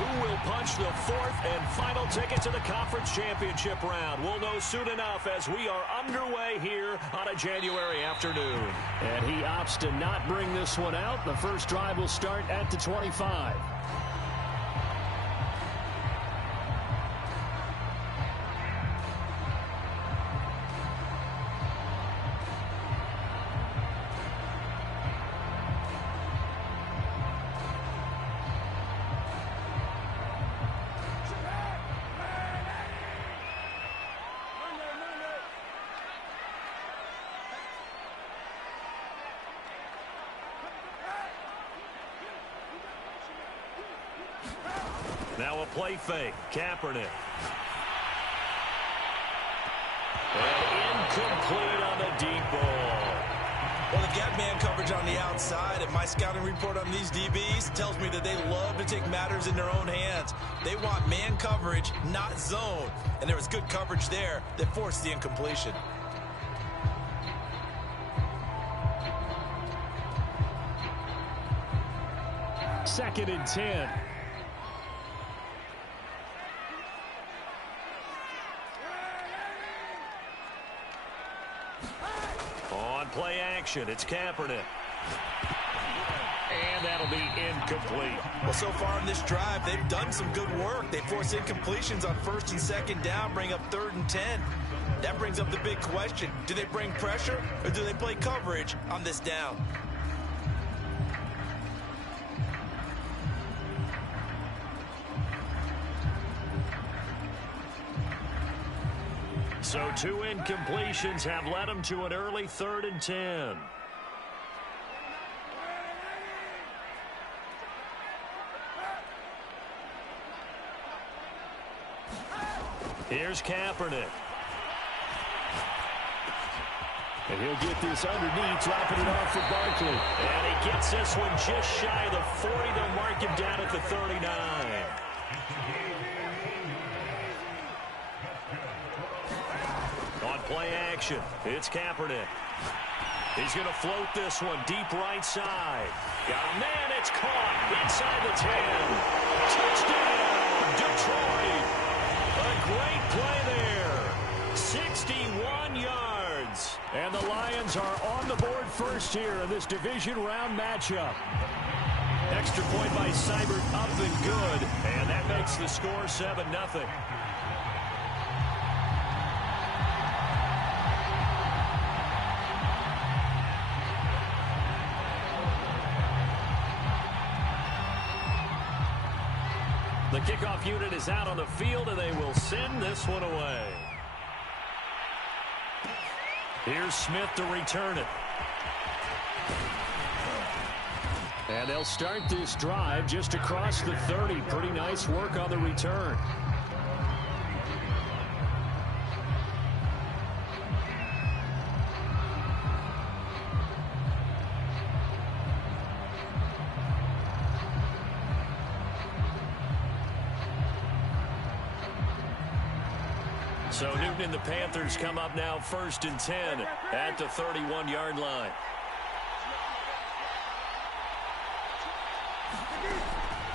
Who will punch the fourth and final ticket to the conference championship round? We'll know soon enough as we are underway here on a January afternoon. And he opts to not bring this one out. The first drive will start at the 25. Now a play fake. Kaepernick. And incomplete on the deep ball. Well, they've got man coverage on the outside, and my scouting report on these DBs tells me that they love to take matters in their own hands. They want man coverage, not zone. And there was good coverage there that forced the incompletion. Second and 10. On play action, it's Kaepernick. And that'll be incomplete. Well, so far in this drive, they've done some good work. They force incompletions on first and second down, bring up 3rd and 10. That brings up the big question. Do they bring pressure or do they play coverage on this down? So 2 incompletions have led them to an early 3rd and 10. Here's Kaepernick. And he'll get this underneath, dropping it off for Barkley. And he gets this one just shy of the 40. They'll mark him down at the 39. On play action, it's Kaepernick. He's going to float this one deep right side. Got a man, it's caught inside the 10. Touchdown, Detroit. A great play there. 61 yards. And the Lions are on the board first here in this division round matchup. Extra point by Seibert up and good. And that makes the score 7-0. The kickoff unit is out on the field, and they will send this one away. Here's Smith to return it. And they'll start this drive just across the 30. Pretty nice work on the return. So Newton and the Panthers come up now 1st and 10 at the 31-yard line.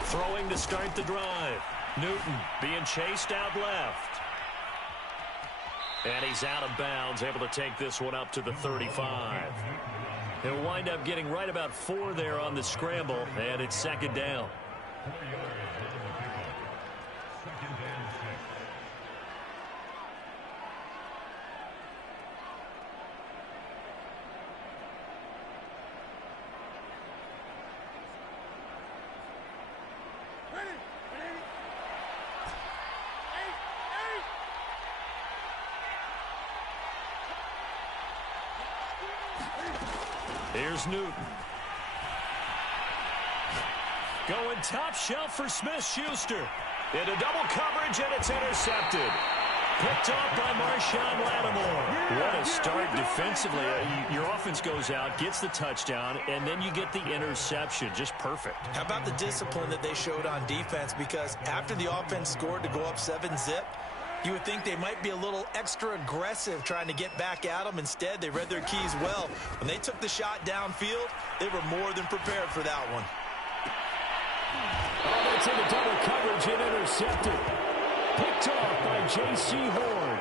Throwing to start the drive. Newton being chased out left. And he's out of bounds, able to take this one up to the 35. He'll wind up getting right about 4 there on the scramble, and it's 2nd down. Here's Newton. Going top shelf for Smith-Schuster. Into double coverage, and it's intercepted. Picked off by Marshawn Lattimore. What a start defensively. Your offense goes out, gets the touchdown, and then you get the interception. Just perfect. How about the discipline that they showed on defense? Because after the offense scored to go up 7-zip, you would think they might be a little extra aggressive trying to get back at them. Instead, they read their keys well. When they took the shot downfield, they were more than prepared for that one. Oh, they Gets into double coverage and intercepted. Picked off by J.C. Horn.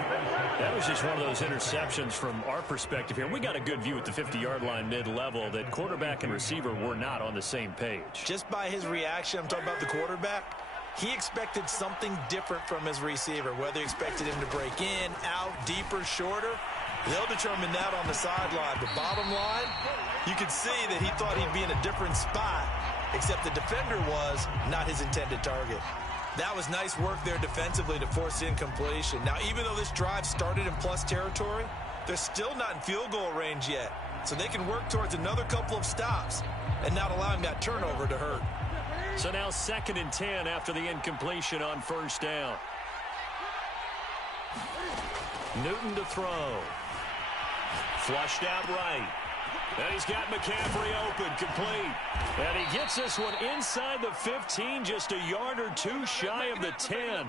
That was just one of those interceptions from our perspective here. We got a good view at the 50-yard line mid-level that quarterback and receiver were not on the same page. Just by his reaction, I'm talking about the quarterback, he expected something different from his receiver, whether he expected him to break in, out, deeper, shorter. They'll determine that on the sideline. But bottom line, you could see that he thought he'd be in a different spot, except the defender was not his intended target. That was nice work there defensively to force incompletion. Now, even though this drive started in plus territory, they're still not in field goal range yet. So they can work towards another couple of stops and not allowing that turnover to hurt. So now 2nd and 10 after the incompletion on first down. Newton to throw. Flushed out right. And he's got McCaffrey open, complete. And he gets this one inside the 15, just a yard or two shy of the 10.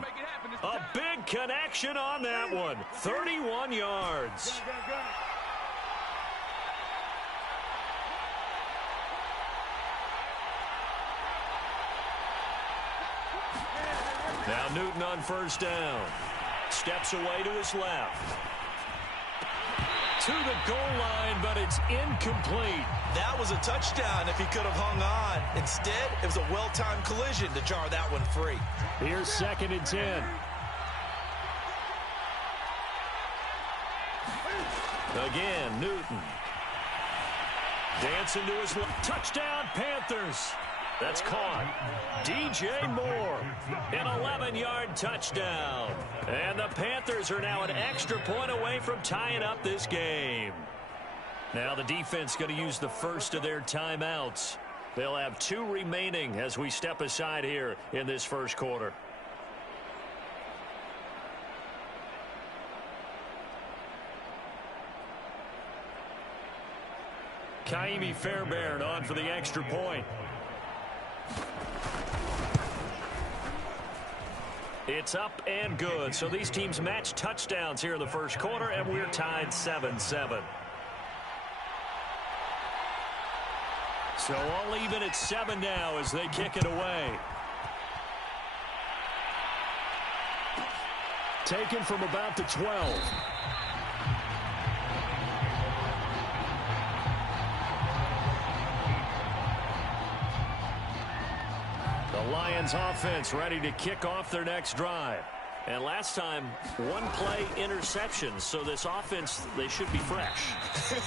A big connection on that one, 31 yards. Now Newton on first down. Steps away to his left. To the goal line, but it's incomplete. That was a touchdown if he could have hung on. Instead, it was a well-timed collision to jar that one free. Here's 2nd and 10. Again, Newton. Dancing to his left. Touchdown, Panthers. That's caught. DJ Moore, an 11-yard touchdown. And the Panthers are now an extra point away from tying up this game. Now the defense going to use the first of their timeouts. They'll have 2 remaining as we step aside here in this first quarter. Kaimi Fairbairn on for the extra point. It's up and good. So these teams match touchdowns here in the first quarter, and we're tied 7-7. So all even at 7 now as they kick it away. Taken from about the 12. The Lions offense ready to kick off their next drive. And last time, 1-play interceptions. So this offense, they should be fresh.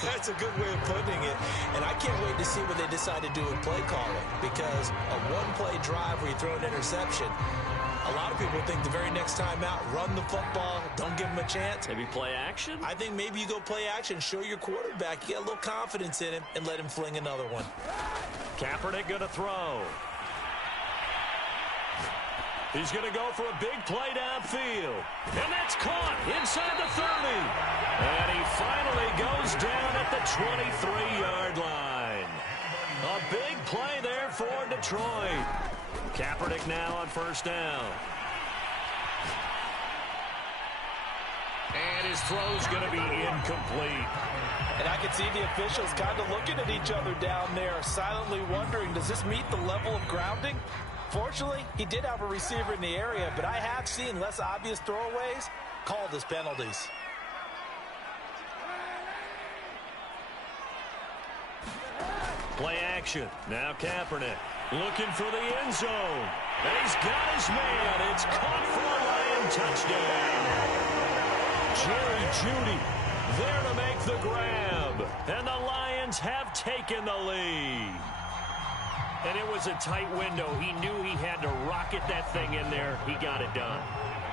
That's a good way of putting it. And I can't wait to see what they decide to do with play calling. Because a 1-play drive where you throw an interception, a lot of people think the very next time out, run the football, don't give him a chance. Maybe play action? I think maybe you go play action, show your quarterback, you get a little confidence in him, and let him fling another one. Kaepernick going to throw. He's going to go for a big play downfield. And that's caught inside the 30. And he finally goes down at the 23-yard line. A big play there for Detroit. Kaepernick now on first down. And his throw's going to be incomplete. And I can see the officials kind of looking at each other down there, silently wondering, does this meet the level of grounding? Fortunately, he did have a receiver in the area, but I have seen less obvious throwaways called as penalties. Play action. Now Kaepernick looking for the end zone. And he's got his man. It's caught for a Lion touchdown. Jerry Jeudy there to make the grab. And the Lions have taken the lead. And it was a tight window. He knew he had to rocket that thing in there. He got it done.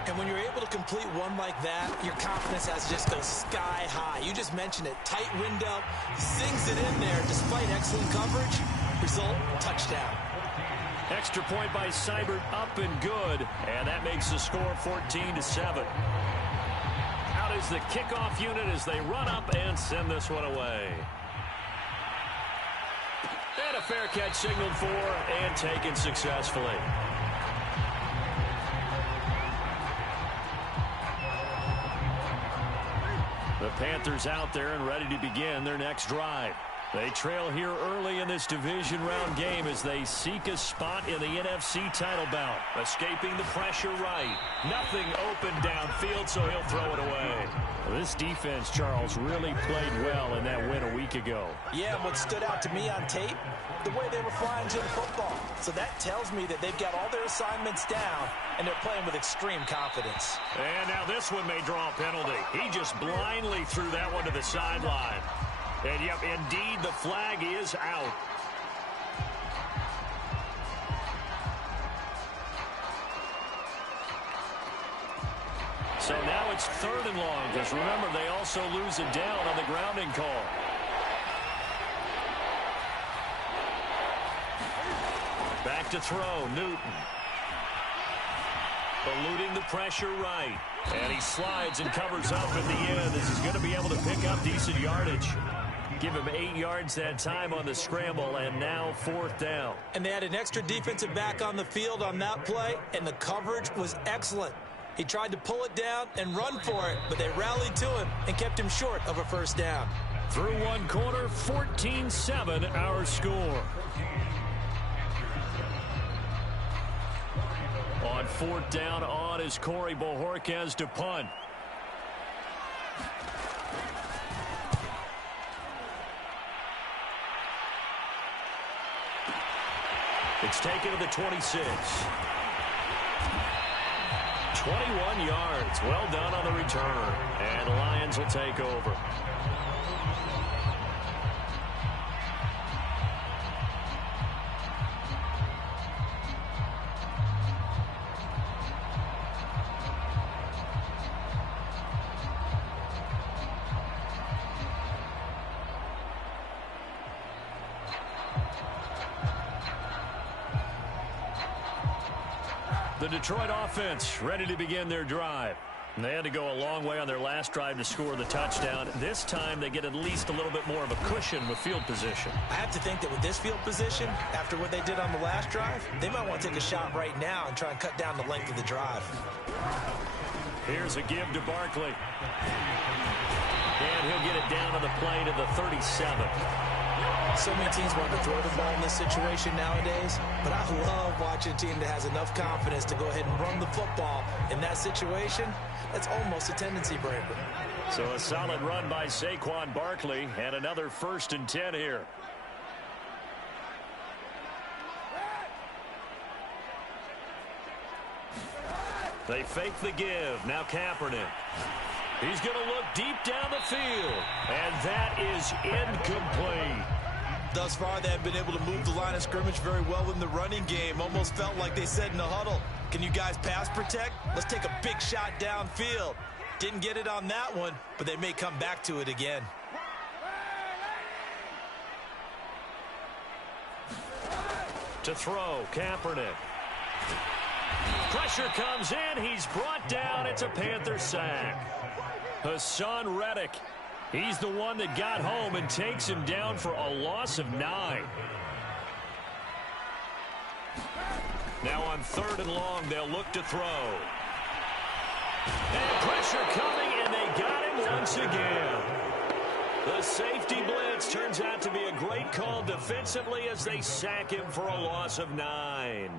And when you're able to complete one like that, your confidence has to just go sky high. You just mentioned it. Tight window, sings it in there despite excellent coverage. Result, touchdown. Extra point by Seibert, up and good. And that makes the score 14-7. Out is the kickoff unit as they run up and send this one away. And a fair catch signaled for and taken successfully. The Panthers out there and ready to begin their next drive. They trail here early in this division round game as they seek a spot in the NFC title bout. Escaping the pressure right. Nothing open downfield, so he'll throw it away. Well, this defense, Charles, really played well in that win a week ago. Yeah, what stood out to me on tape, the way they were flying to the football. So that tells me that they've got all their assignments down, and they're playing with extreme confidence. And now this one may draw a penalty. He just blindly threw that one to the sideline. And, yep, indeed, the flag is out. So now it's 3rd and long, because remember, they also lose it down on the grounding call. Back to throw, Newton. Eluding the pressure right. And he slides and covers up at the end. This is going to be able to pick up decent yardage. Give him 8 yards that time on the scramble, and now 4th down. And they had an extra defensive back on the field on that play, and the coverage was excellent. He tried to pull it down and run for it, but they rallied to him and kept him short of a 1st down. Through one quarter, 14-7 our score. On 4th down, on is Corey Bojorquez to punt. It's taken to the 26. 21 yards. Well done on the return. And the Lions will take over. The Detroit offense ready to begin their drive. And they had to go a long way on their last drive to score the touchdown. This time they get at least a little bit more of a cushion with field position. I have to think that with this field position, after what they did on the last drive, they might want to take a shot right now and try and cut down the length of the drive. Here's a give to Barkley. And he'll get it down to the play to the 37. So many teams want to throw the ball in this situation nowadays, but I love watching a team that has enough confidence to go ahead and run the football. In that situation, that's almost a tendency breaker. So a solid run by Saquon Barkley and another 1st and 10 here. They fake the give. Now Kaepernick. He's going to look deep down the field, and that is incomplete. Thus far, they have been able to move the line of scrimmage very well in the running game. Almost felt like they said in the huddle, can you guys pass protect? Let's take a big shot downfield. Didn't get it on that one, but they may come back to it again. To throw, Kaepernick. Pressure comes in. He's brought down. It's a Panther sack. Hassan Reddick. He's the one that got home and takes him down for a loss of 9. Now on 3rd and long, they'll look to throw. And pressure coming, and they got him once again. The safety blitz turns out to be a great call defensively as they sack him for a loss of 9.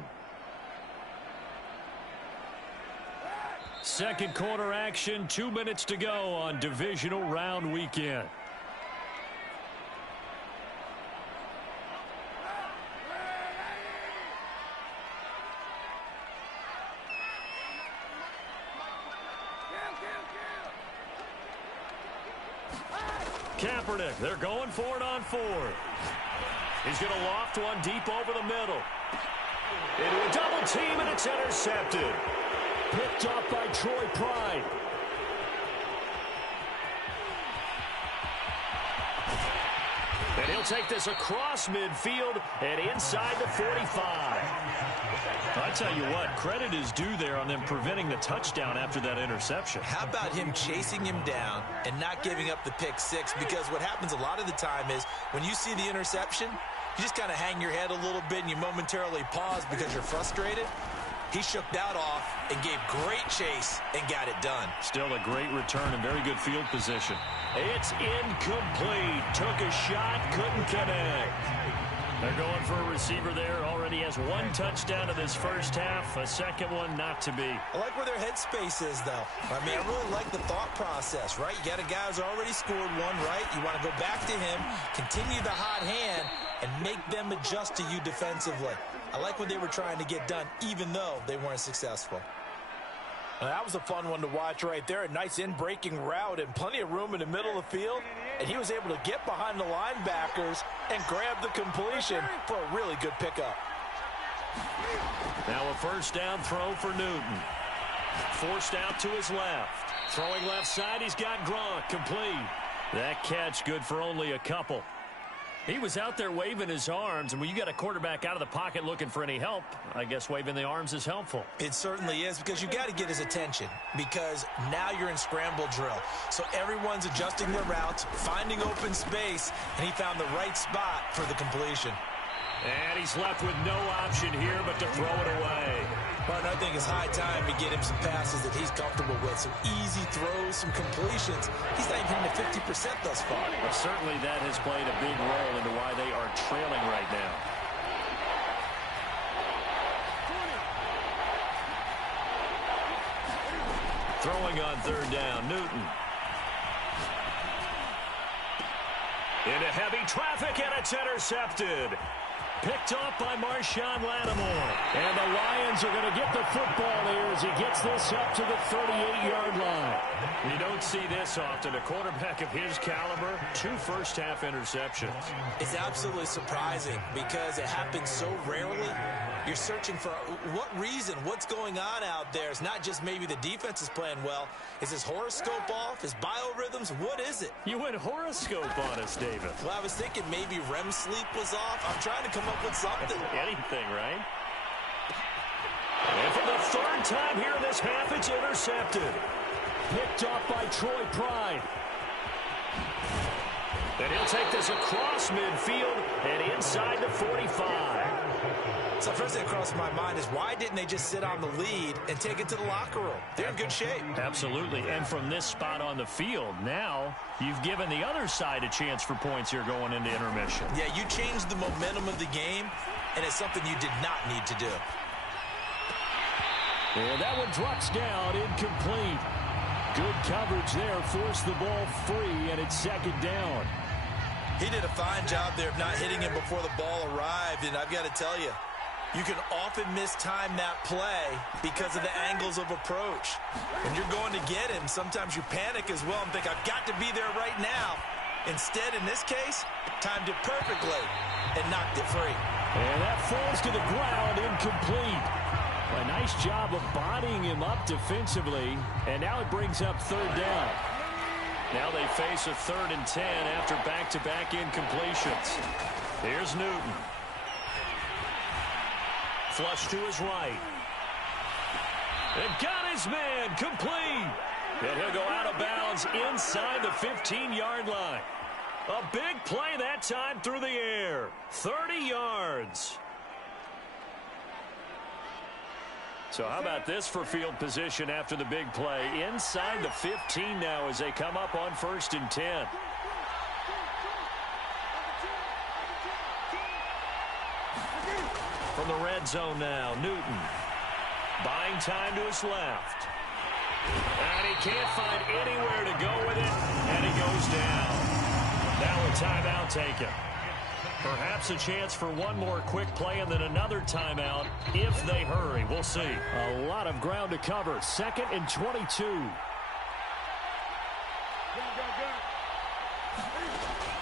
Second quarter action, 2 minutes to go on divisional round weekend. Kaepernick, they're going for it on 4th. He's going to loft one deep over the middle. Into a double team, and it's intercepted. Picked up by Troy Pride. And he'll take this across midfield and inside the 45. I tell you what, credit is due there on them preventing the touchdown after that interception. How about him chasing him down and not giving up the pick 6? Because what happens a lot of the time is when you see the interception, you just kind of hang your head a little bit and you momentarily pause because you're frustrated. He shook that off and gave great chase and got it done. Still a great return and very good field position. It's incomplete. Took a shot, couldn't connect. They're going for a receiver there. Already has one touchdown in this first half. A second one not to be. I like where their headspace is, though. I mean, I really like the thought process, right? You got a guy who's already scored one, right? You want to go back to him, continue the hot hand, and make them adjust to you defensively. I like what they were trying to get done, even though they weren't successful. That was a fun one to watch right there. A nice in-breaking route and plenty of room in the middle of the field. And he was able to get behind the linebackers and grab the completion for a really good pickup. Now a first down throw for Newton. Forced out to his left. Throwing left side, he's got Gronk, complete. That catch good for only a couple. He was out there waving his arms, and when you got a quarterback out of the pocket looking for any help, I guess waving the arms is helpful. It certainly is, because you got to get his attention, because now you're in scramble drill. So everyone's adjusting their routes, finding open space, and he found the right spot for the completion. And he's left with no option here but to throw it away. But I think it's high time to get him some passes that he's comfortable with. Some easy throws, some completions. He's not even hitting the 50% thus far. Well, certainly that has played a big role into why they are trailing right now. Throwing on third down, Newton. Into heavy traffic, and it's intercepted. Picked off by Marshawn Lattimore. And the Lions are going to get the football here as he gets this up to the 38-yard line. You don't see this often. A quarterback of his caliber, 2 first-half interceptions. It's absolutely surprising because it happens so rarely. You're searching for what reason, what's going on out there. It's not just maybe the defense is playing well. Is his horoscope off? His biorhythms? What is it? You went horoscope on us, David. Well, I was thinking maybe REM sleep was off. I'm trying to come up with something. Anything, right? And for the third time here in this half, it's intercepted. Picked off by Troy Pride. And he'll take this across midfield and inside the 45. So first thing that crossed my mind is why didn't they just sit on the lead and take it to the locker room? They're in good shape. Absolutely. And from this spot on the field, now you've given the other side a chance for points here going into intermission. Yeah, you changed the momentum of the game, and it's something you did not need to do. And that one drops down, incomplete. Good coverage there, forced the ball free, and it's second down. He did a fine job there of not hitting him before the ball arrived, and I've got to tell you, you can often mistime that play because of the angles of approach. When you're going to get him, sometimes you panic as well and think, I've got to be there right now. Instead, in this case, timed it perfectly and knocked it free. And that falls to the ground, incomplete. A nice job of bodying him up defensively, and now it brings up third down. Now they face a 3rd and 10 after back-to-back incompletions. Here's Newton. Flush to his right. And got his man, complete. And he'll go out of bounds inside the 15-yard line. A big play that time through the air. 30 yards. So how about this for field position after the big play? Inside the 15 now as they come up on 1st and 10. From the red zone now, Newton. Buying time to his left. And he can't find anywhere to go with it, and he goes down. Now a timeout taken. Perhaps a chance for one more quick play and then another timeout if they hurry. We'll see. A lot of ground to cover. 2nd and 22.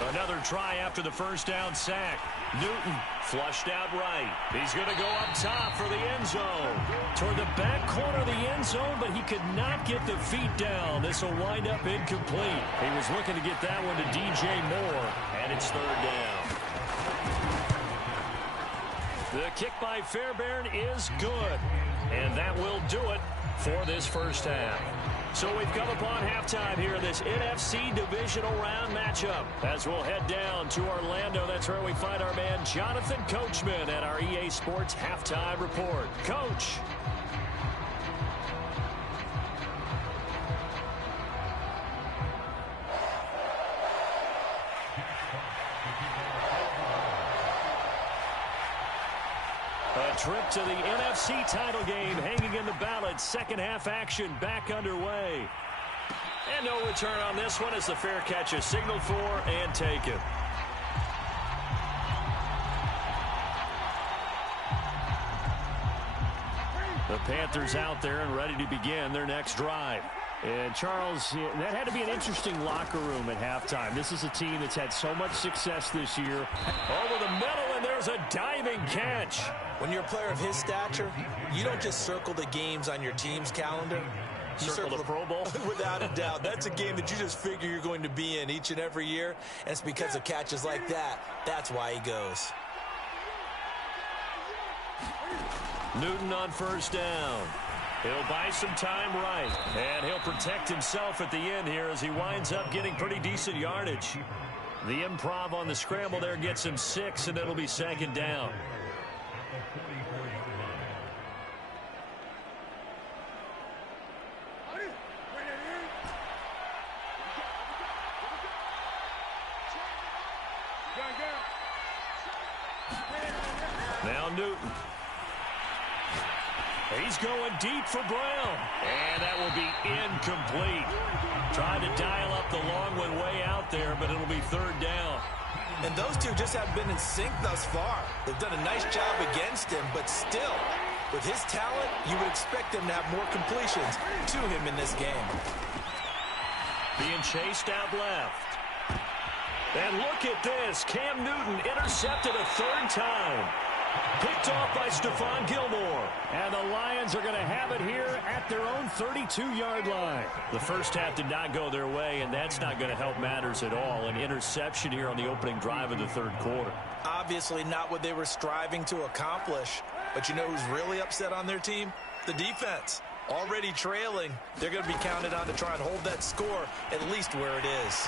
Another try after the first down sack. Newton flushed out right. He's going to go up top for the end zone. Toward the back corner of the end zone, but he could not get the feet down. This will wind up incomplete. He was looking to get that one to DJ Moore, and it's 3rd down. The kick by Fairbairn is good, and that will do it for this first half. So we've come upon halftime here in this NFC divisional round matchup. As we'll head down to Orlando, that's where we find our man Jonathan Coachman at our EA Sports Halftime Report. Coach. A trip to the NFC title game hanging in the balance. Second half action back underway. And no return on this one as the fair catch is signaled for and taken. The Panthers out there and ready to begin their next drive. And, Charles, that had to be an interesting locker room at halftime. This is a team that's had so much success this year. Over the middle, and there's a diving catch. When you're a player of his stature, you don't just circle the games on your team's calendar. You circle the Pro Bowl? Without a doubt. That's a game that you just figure you're going to be in each and every year. And it's because of catches like that. That's why he goes. Newton on first down. He'll buy some time right. And he'll protect himself at the end here as he winds up getting pretty decent yardage. The improv on the scramble there gets him 6, and it'll be second down. Now Newton. He's going deep for Brown. And that will be incomplete. Trying to dial up the long one way out there, but it'll be third down. And those two just have been in sync thus far. They've done a nice job against him, but still, with his talent, you would expect him to have more completions to him in this game. Being chased out left. And look at this. Cam Newton intercepted a third time. Picked off by Stephon Gilmore. And the Lions are going to have it here at their own 32-yard line. The first half did not go their way, and that's not going to help matters at all. An interception here on the opening drive of the third quarter. Obviously not what they were striving to accomplish. But you know who's really upset on their team? The defense. Already trailing. They're going to be counted on to try and hold that score at least where it is.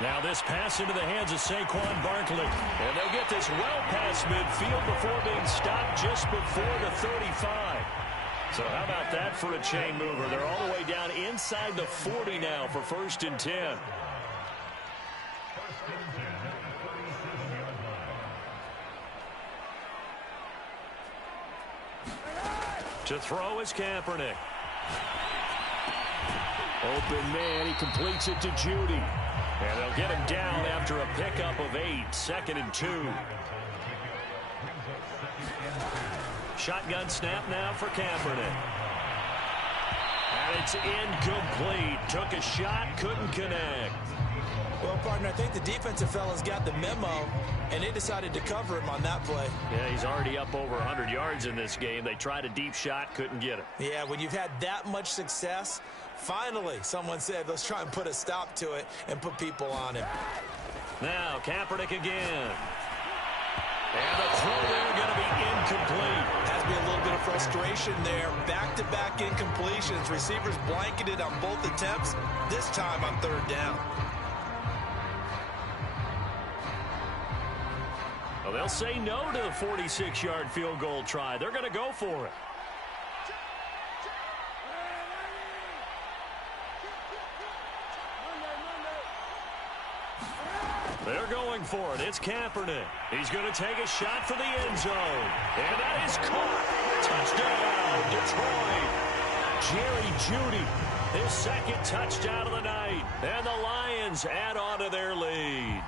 Now this pass into the hands of Saquon Barkley. And they'll get this well past midfield before being stopped just before the 35. So how about that for a chain mover? They're all the way down inside the 40 now for 1st and 10. To throw is Kaepernick. Open man, he completes it to Judy. And they'll get him down after a pickup of 8, 2nd and 2. Shotgun snap now for Kaepernick. And it's incomplete. Took a shot, couldn't connect. Well, partner, I think the defensive fellas got the memo, and they decided to cover him on that play. Yeah, he's already up over 100 yards in this game. They tried a deep shot, couldn't get it. Yeah, when you've had that much success, finally, someone said, let's try and put a stop to it and put people on him. Now, Kaepernick again. And the throw there going to be incomplete. Has to be a little bit of frustration there. Back-to-back incompletions. Receivers blanketed on both attempts, this time on third down. Well, they'll say no to the 46-yard field goal try. They're going to go for it. They're going for it. It's Kaepernick. He's going to take a shot for the end zone. And that is caught. Touchdown, Detroit. Jerry Jeudy, his second touchdown of the night. And the Lions add on to their lead.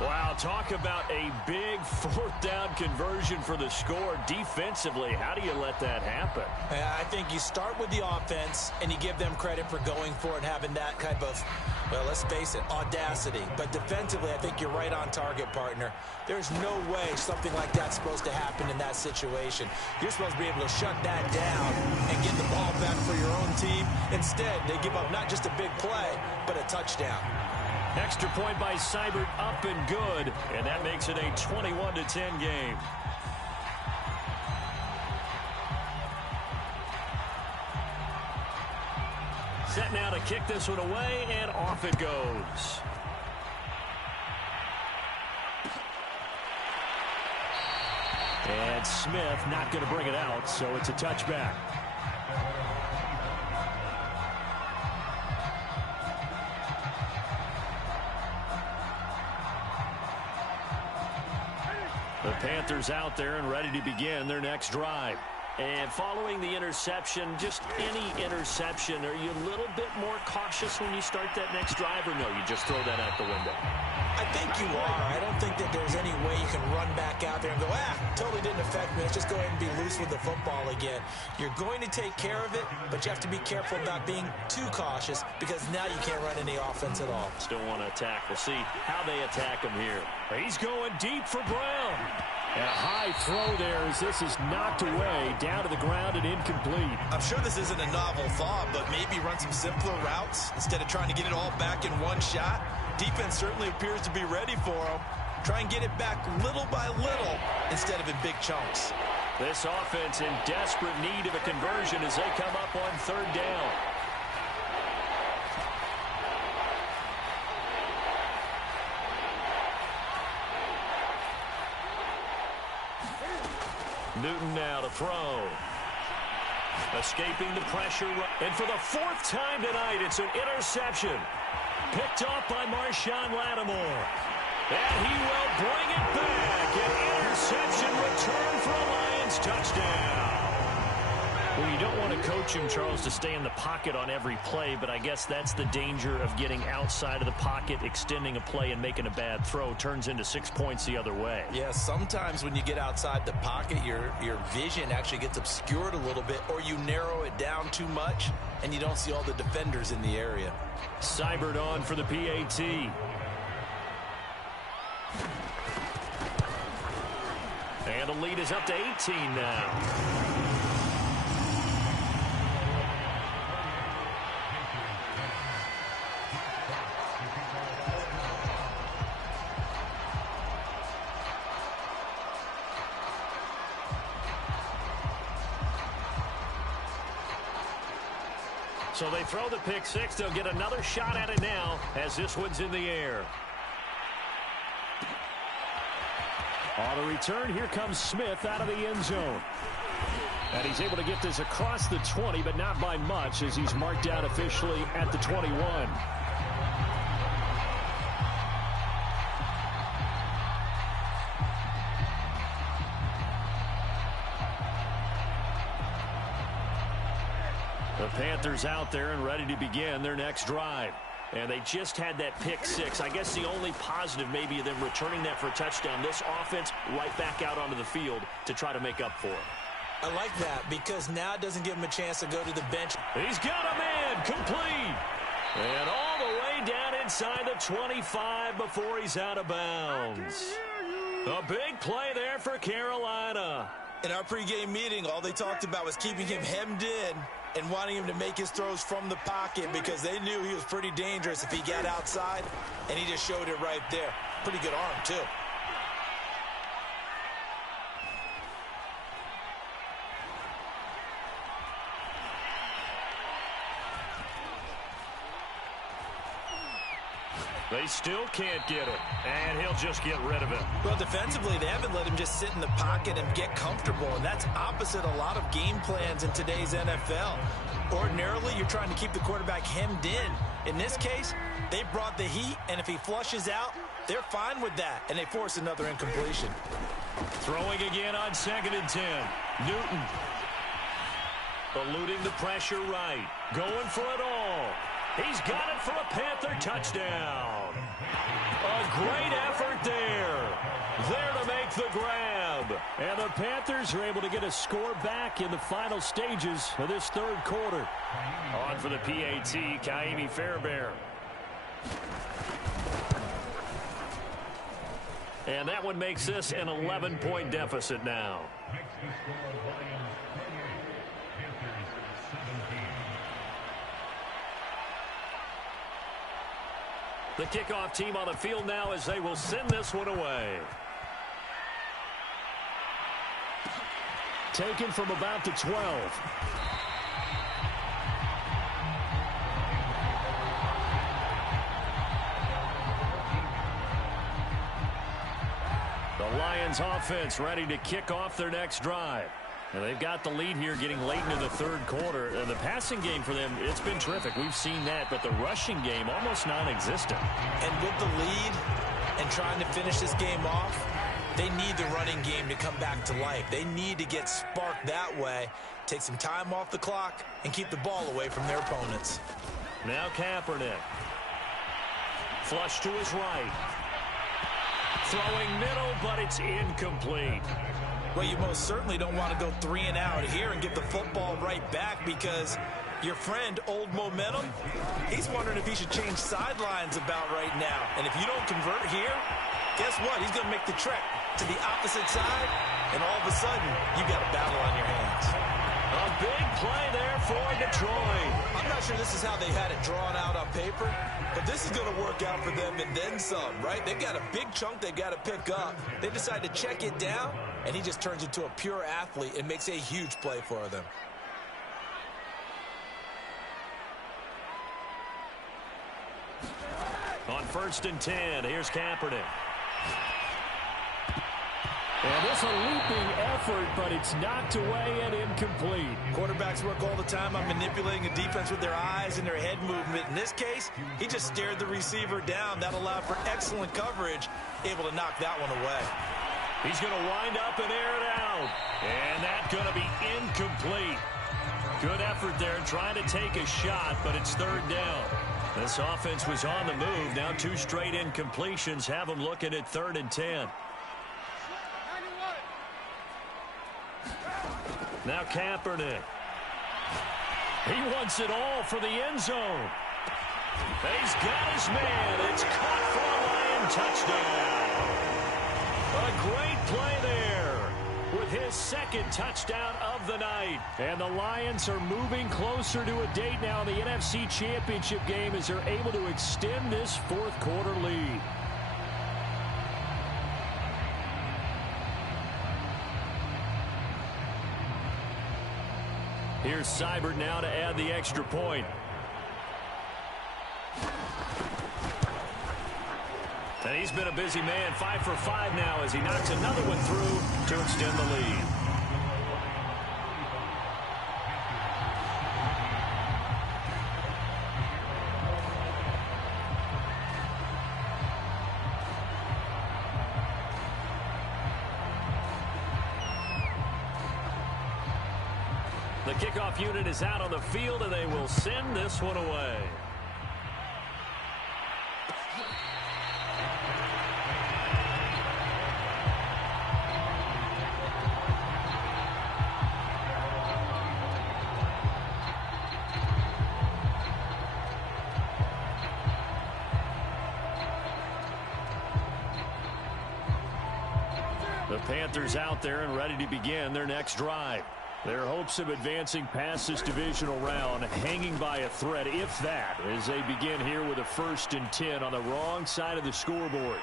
Wow, talk about a big fourth down conversion for the score. Defensively, how do you let that happen? I think you start with the offense, and you give them credit for going for it and having that type of, well, let's face it, audacity. But defensively, I think you're right on target, partner. There's no way something like that's supposed to happen in that situation. You're supposed to be able to shut that down and get the ball back for your own team. Instead, they give up not just a big play, but a touchdown. Extra point by Seibert, up and good, and that makes it a 21-10 game. Set now to kick this one away, and off it goes. And Smith not going to bring it out, so it's a touchback. The Panthers out there and ready to begin their next drive. And following the interception, just any interception, are you a little bit more cautious when you start that next drive, or no, you just throw that out the window? I think you are. I don't think that there's any way you can run back out there and go, totally didn't affect me. Let's just go ahead and be loose with the football again. You're going to take care of it, but you have to be careful about being too cautious because now you can't run any offense at all. Still want to attack. We'll see how they attack him here. He's going deep for Brown. And a high throw there as this is knocked away, down to the ground and incomplete. I'm sure this isn't a novel thought, but maybe run some simpler routes instead of trying to get it all back in one shot. Defense certainly appears to be ready for him. Try and get it back little by little instead of in big chunks. This offense in desperate need of a conversion as they come up on third down. Newton now to throw. Escaping the pressure. And for the fourth time tonight, it's an interception. Picked off by Marshawn Lattimore. And he will bring it back. An interception return for a Lions touchdown. Well, you don't want to coach him, Charles, to stay in the pocket on every play, but I guess that's the danger of getting outside of the pocket, extending a play, and making a bad throw. Turns into 6 points the other way. Yeah, sometimes when you get outside the pocket, your vision actually gets obscured a little bit, or you narrow it down too much, and you don't see all the defenders in the area. Seibert on for the PAT. And the lead is up to 18 now. So they throw the pick six. They'll get another shot at it now as this one's in the air. On the return, here comes Smith out of the end zone. And he's able to get this across the 20, but not by much as he's marked out officially at the 21. The Panthers out there and ready to begin their next drive. And they just had that pick six. I guess the only positive maybe of them returning that for a touchdown. This offense right back out onto the field to try to make up for it. I like that because now it doesn't give him a chance to go to the bench. He's got a man complete. And all the way down inside the 25 before he's out of bounds. A big play there for Carolina. In our pregame meeting, all they talked about was keeping him hemmed in and wanting him to make his throws from the pocket because they knew he was pretty dangerous if he got outside, and he just showed it right there. Pretty good arm, too. They still can't get it, and he'll just get rid of it. Well, defensively, they haven't let him just sit in the pocket and get comfortable, and that's opposite a lot of game plans in today's NFL. Ordinarily, you're trying to keep the quarterback hemmed in. In this case, they brought the heat, and if he flushes out, they're fine with that, and they force another incompletion. Throwing again on 2nd and 10. Newton. Eluding the pressure right. Going for it all. He's got it for a Panther touchdown. A great effort there. There to make the grab. And the Panthers are able to get a score back in the final stages of this third quarter. On for the PAT, Kaimi Fairbairn. And that one makes this an 11-point deficit now. The kickoff team on the field now as they will send this one away. Taken from about the 12. The Lions offense ready to kick off their next drive. And they've got the lead here getting late into the third quarter. The passing game for them, it's been terrific. We've seen that, but the rushing game almost non-existent. And with the lead and trying to finish this game off, they need the running game to come back to life. They need to get sparked that way, take some time off the clock, and keep the ball away from their opponents. Now Kaepernick. Flush to his right. Throwing middle, but it's incomplete. Well, you most certainly don't want to go 3 and out here and get the football right back, because your friend, Old Momentum, he's wondering if he should change sidelines about right now. And if you don't convert here, guess what? He's going to make the trek to the opposite side, and all of a sudden, you got a battle on your hands. A big play there for Detroit. I'm not sure this is how they had it drawn out on paper, but this is going to work out for them and then some, right? They've got a big chunk they've got to pick up. They decide to check it down, and he just turns into a pure athlete and makes a huge play for them. On 1st and 10, here's Kaepernick. And this a leaping effort, but it's knocked away and incomplete. Quarterbacks work all the time on manipulating a defense with their eyes and their head movement. In this case, he just stared the receiver down. That allowed for excellent coverage, able to knock that one away. He's going to wind up and air it out. And that's going to be incomplete. Good effort there trying to take a shot, but it's 3rd down. This offense was on the move. Now 2 straight incompletions have them looking at 3rd and 10. Now Kaepernick. He wants it all for the end zone. He's got his man. It's caught for a Lion touchdown. A great play there with his 2nd touchdown of the night. And the Lions are moving closer to a date now in the NFC Championship game as they're able to extend this 4th quarter lead. Here's Seibert now to add the extra point. And he's been a busy man, 5 for 5 now as he knocks another one through to extend the lead. The kickoff unit is out on the field, and they will send this one away. The Panthers out there and ready to begin their next drive. Their hopes of advancing past this divisional round hanging by a thread, if that, as they begin here with a 1st and 10 on the wrong side of the scoreboard.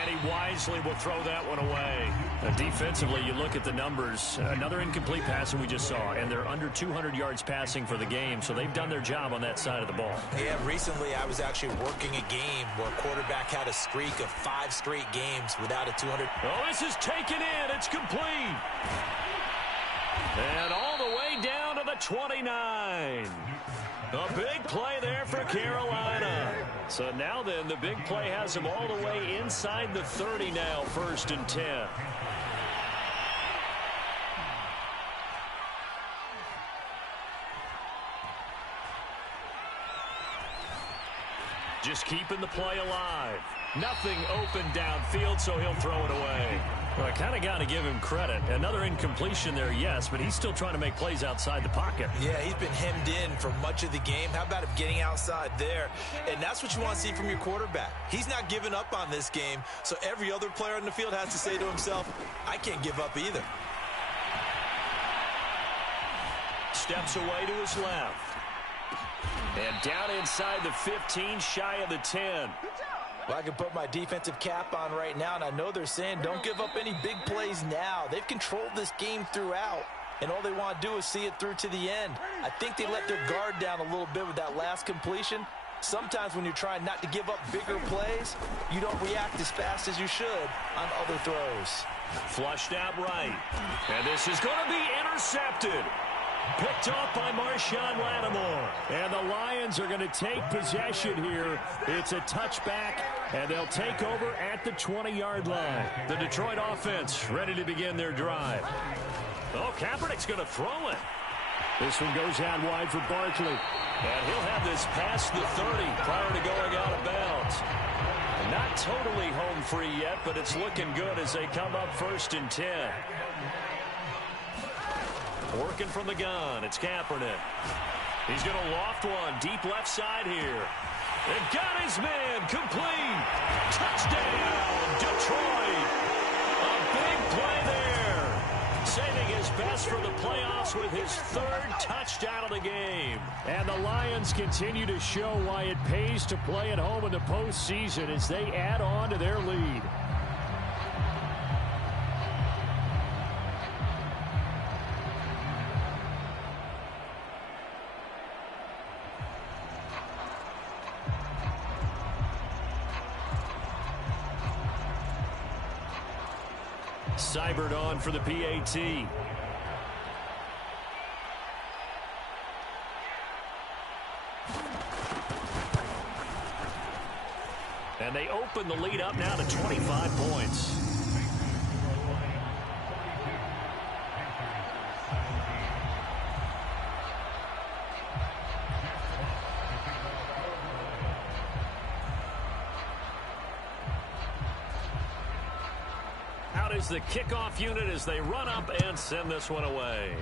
And he wisely will throw that one away. Defensively, you look at the numbers. Another incomplete pass that we just saw, and they're under 200 yards passing for the game, so they've done their job on that side of the ball. Yeah, recently I was actually working a game where a quarterback had a streak of 5 straight games without a 200. Oh, this is taken in. It's complete. And all the way down to the 29. A big play there for Carolina. So now then, the big play has them all the way inside the 30 now, 1st and 10. Just keeping the play alive. Nothing open downfield, so he'll throw it away. Well, I kind of got to give him credit. Another incompletion there, yes, but he's still trying to make plays outside the pocket. Yeah, he's been hemmed in for much of the game. How about him getting outside there? And that's what you want to see from your quarterback. He's not giving up on this game, so every other player on the field has to say to himself, I can't give up either. Steps away to his left. And down inside the 15, shy of the 10. Well, I can put my defensive cap on right now, and I know they're saying don't give up any big plays now. They've controlled this game throughout, and all they want to do is see it through to the end. I think they let their guard down a little bit with that last completion, Sometimes when you're trying not to give up bigger plays, you don't react as fast as you should on other throws. Flushed out right. And this is going to be intercepted. Picked off by Marshawn Lattimore. And the Lions are going to take possession here. It's a touchback, and they'll take over at the 20-yard line. The Detroit offense ready to begin their drive. Oh, Kaepernick's going to throw it. This one goes out wide for Barkley. And he'll have this past the 30 prior to going out of bounds. Not totally home free yet, but it's looking good as they come up 1st and 10. Working from the gun, it's Kaepernick. He's going to loft one deep left side here. And got his man complete. Touchdown, Detroit. A big play there. Saving his best for the playoffs with his 3rd touchdown of the game. And the Lions continue to show why it pays to play at home in the postseason as they add on to their lead. Seibert on for the PAT. And they open the lead up now to 25 points. Out is the kickoff unit as they run up and send this one away.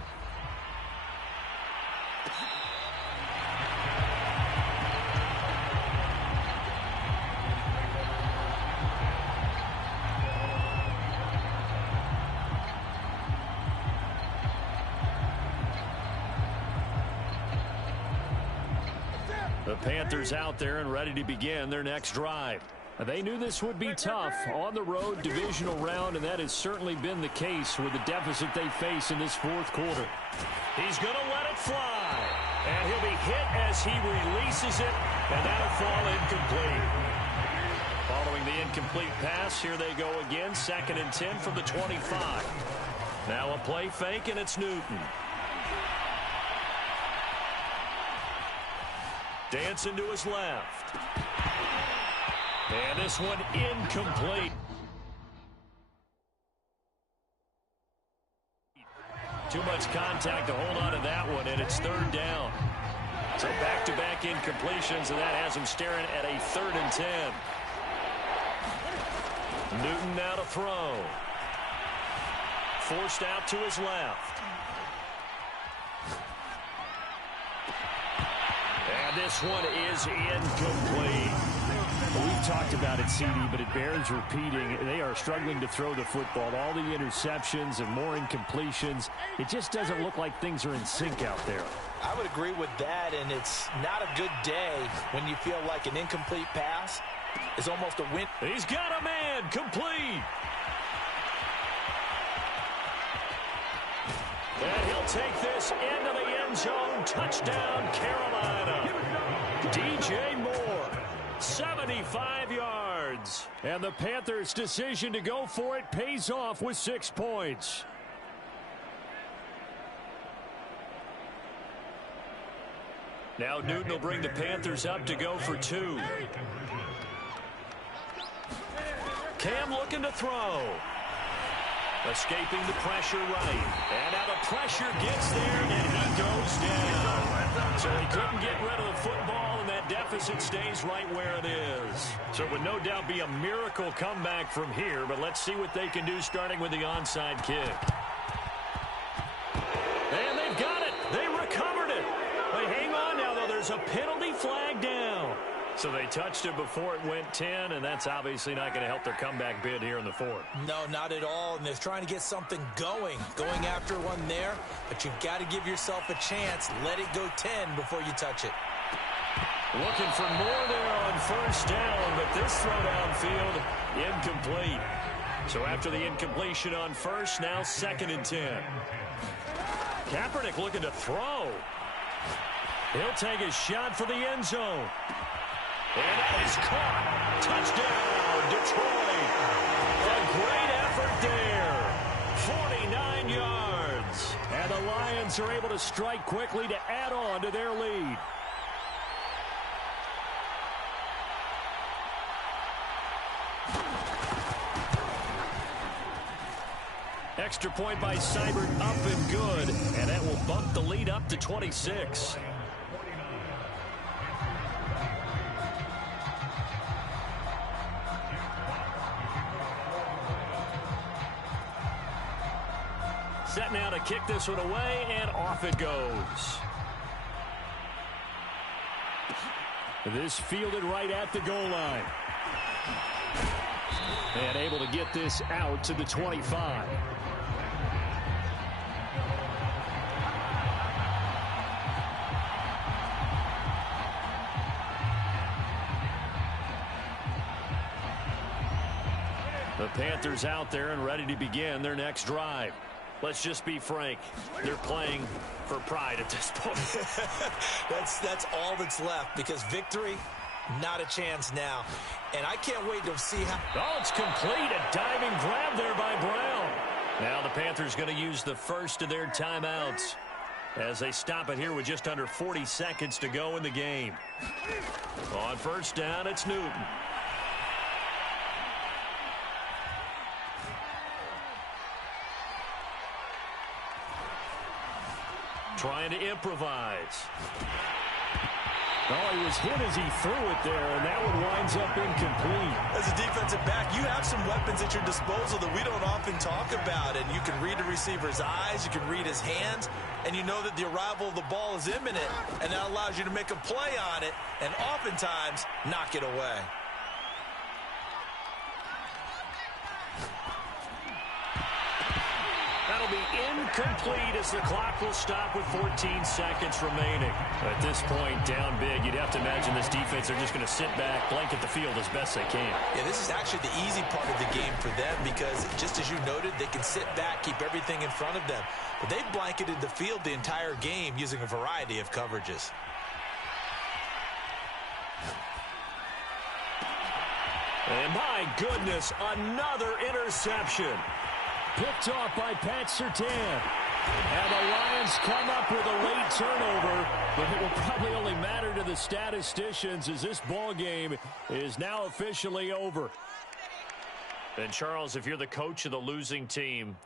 The Panthers out there and ready to begin their next drive. They knew this would be tough on the road divisional round, and that has certainly been the case with the deficit they face in this 4th quarter. He's going to let it fly, and he'll be hit as he releases it, and that'll fall incomplete. Following the incomplete pass, here they go again, 2nd and 10 from the 25. Now a play fake, and it's Newton. Dancing to his left. And this one incomplete. Too much contact to hold on to that one, and it's 3rd down. So back-to-back incompletions, and that has him staring at a 3rd and 10. Newton now to throw. Forced out to his left. And this one is incomplete. We've talked about it, CD, but it bears repeating. They are struggling to throw the football. All the interceptions and more incompletions. It just doesn't look like things are in sync out there. I would agree with that, and it's not a good day when you feel like an incomplete pass is almost a win. He's got a man complete. And he'll take this into the end zone. Touchdown, Carolina. DJ Moore, 75 yards. And the Panthers' decision to go for it pays off with 6 points. Now Newton will bring the Panthers up to go for 2. Cam looking to throw. Escaping the pressure right. And now the pressure gets there, and he goes down. So he couldn't get rid of the football, and that deficit stays right where it is. So it would no doubt be a miracle comeback from here, but let's see what they can do starting with the onside kick. And they've got it. They recovered it. They hang on now, though. There's a penalty flag down. So they touched it before it went 10, and that's obviously not going to help their comeback bid here in the 4th. No, not at all, and they're trying to get something going after one there, but you've got to give yourself a chance. Let it go 10 before you touch it. Looking for more there on 1st down, but this throw downfield, incomplete. So after the incompletion on 1st, now 2nd and 10. Kaepernick looking to throw. He'll take a shot for the end zone. And that is caught. Touchdown, Detroit. A great effort there. 49 yards. And the Lions are able to strike quickly to add on to their lead. Extra point by Seibert, up and good. And that will bump the lead up to 26. Set now to kick this one away, and off it goes. This fielded right at the goal line. And able to get this out to the 25. The Panthers out there and ready to begin their next drive. Let's just be frank. They're playing for pride at this point. That's all that's left, because victory, not a chance now. And I can't wait to see how... Oh, it's complete. A diving grab there by Brown. Now the Panthers going to use the first of their timeouts as they stop it here with just under 40 seconds to go in the game. On first down, it's Newton. Trying to improvise. Oh, he was hit as he threw it there, and that one winds up incomplete. As a defensive back, you have some weapons at your disposal that we don't often talk about, and you can read the receiver's eyes, you can read his hands, and you know that the arrival of the ball is imminent, and that allows you to make a play on it, and oftentimes knock it away. That'll be incomplete as the clock will stop with 14 seconds remaining. At this point, down big, you'd have to imagine this defense are just going to sit back, blanket the field as best they can. Yeah, this is actually the easy part of the game for them because, just as you noted, they can sit back, keep everything in front of them. But they've blanketed the field the entire game using a variety of coverages. And my goodness, another interception. Picked off by Pat Surtain. And the Lions come up with a late turnover, but it will probably only matter to the statisticians as this ball game is now officially over. And Charles, if you're the coach of the losing team,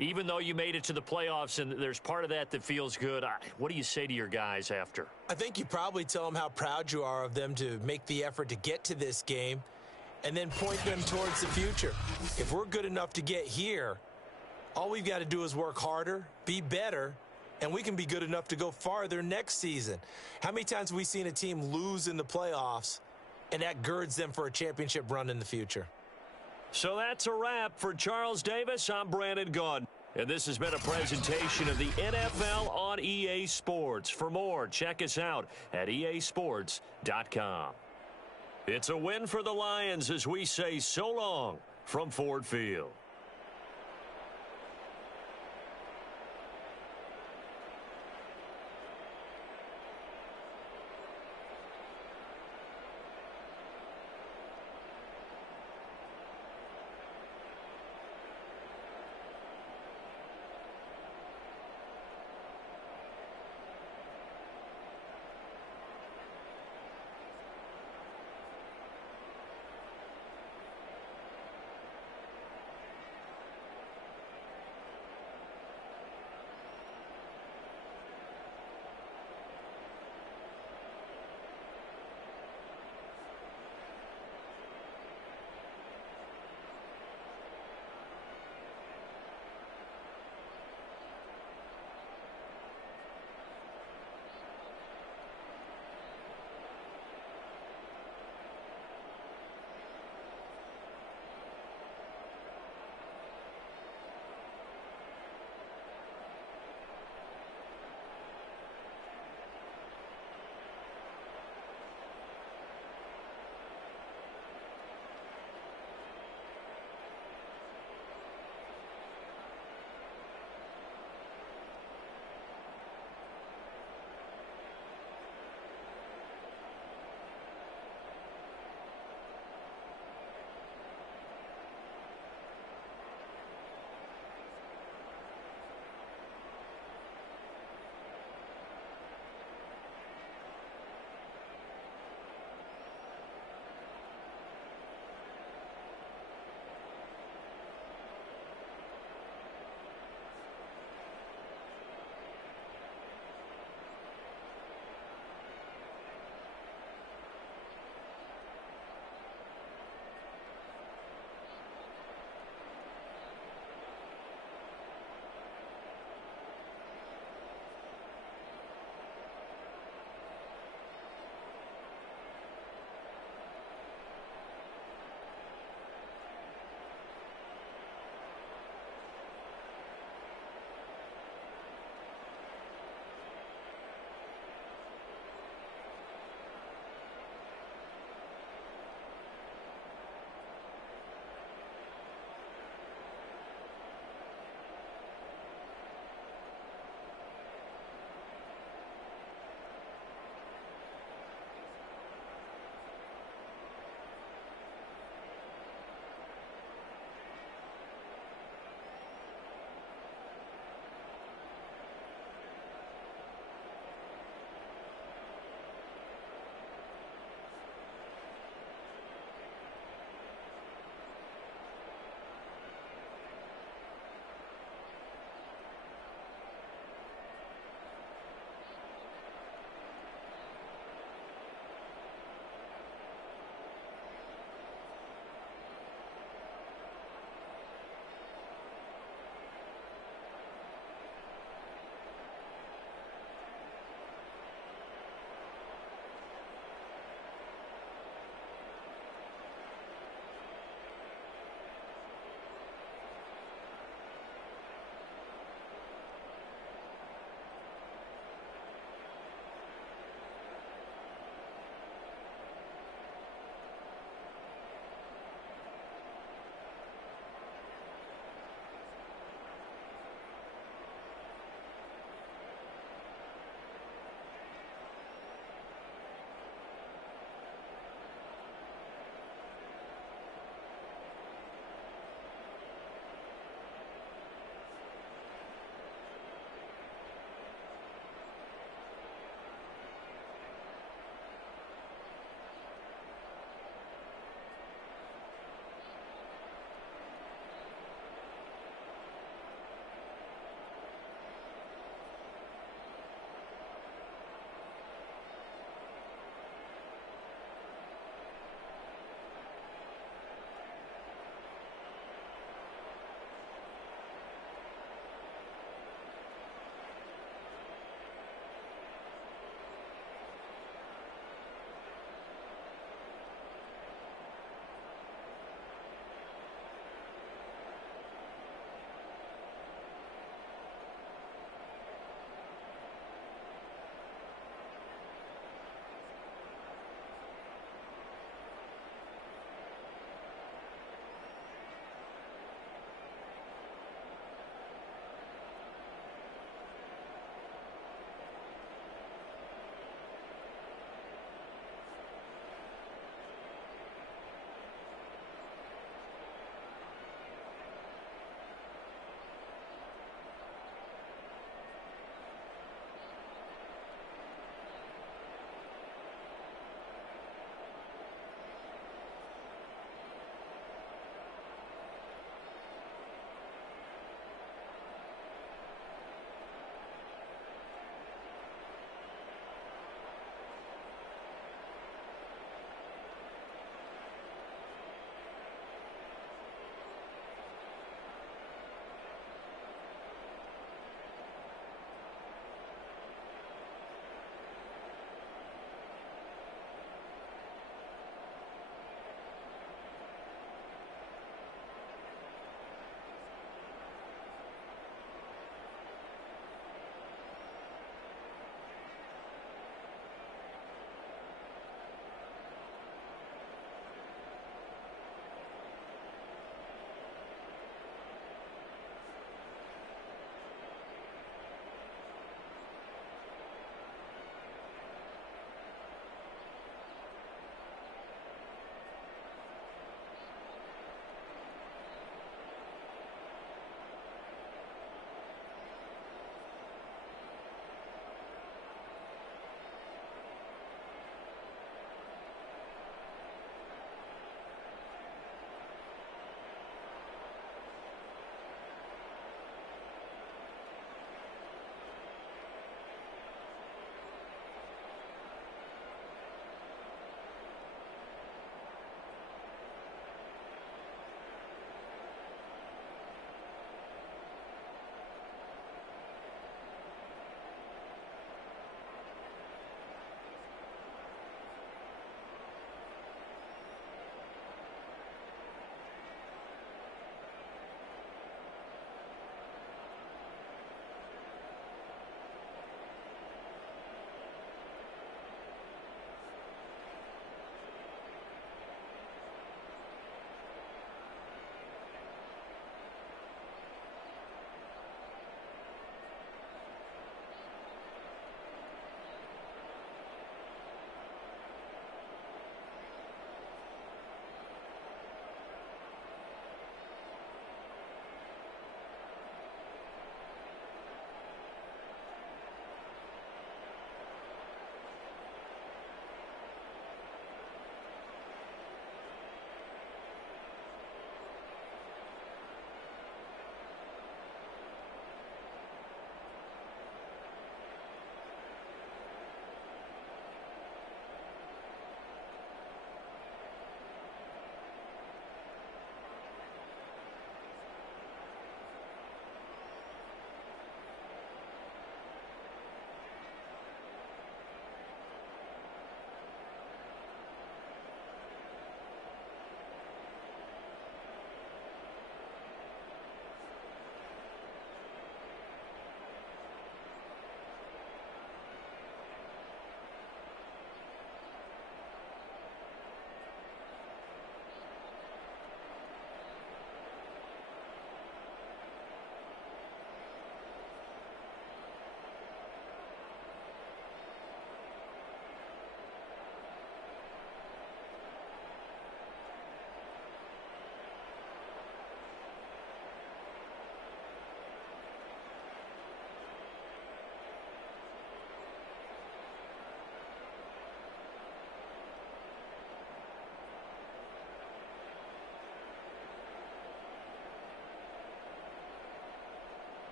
even though you made it to the playoffs and there's part of that that feels good, what do you say to your guys after? I think you probably tell them how proud you are of them to make the effort to get to this game and then point them towards the future. If we're good enough to get here, all we've got to do is work harder, be better, and we can be good enough to go farther next season. How many times have we seen a team lose in the playoffs, and that girds them for a championship run in the future? So that's a wrap for Charles Davis. I'm Brandon Gaudin. And this has been a presentation of the NFL on EA Sports. For more, check us out at easports.com. It's a win for the Lions as we say so long from Ford Field.